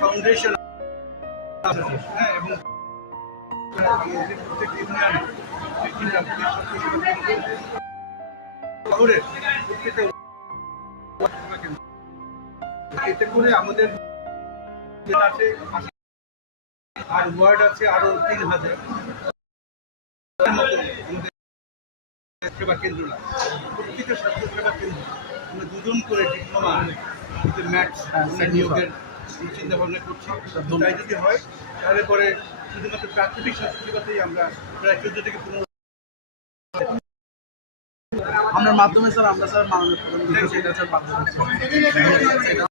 Foundation এবং এতে করে আমাদের আছে আর ওয়ার্ড আছে আরো 3000 সেবা কেন্দ্র না। প্রত্যেকটা স্বাস্থ্য সেবা কেন্দ্র আমরা দুজন করে ডিপ্লোমা ম্যাথস নিয়োগের চিন্তা ভাবনা করছি। তাই যদি হয় তাহলে পরে শুধুমাত্র প্রাথমিক স্বাস্থ্য সেবাতেই আমরা প্রায় 14 থেকে 15 আপনার মাধ্যমে স্যার আমরা স্যার মাননীয় প্রধানমন্ত্রী সেটা স্যার মাধ্যমে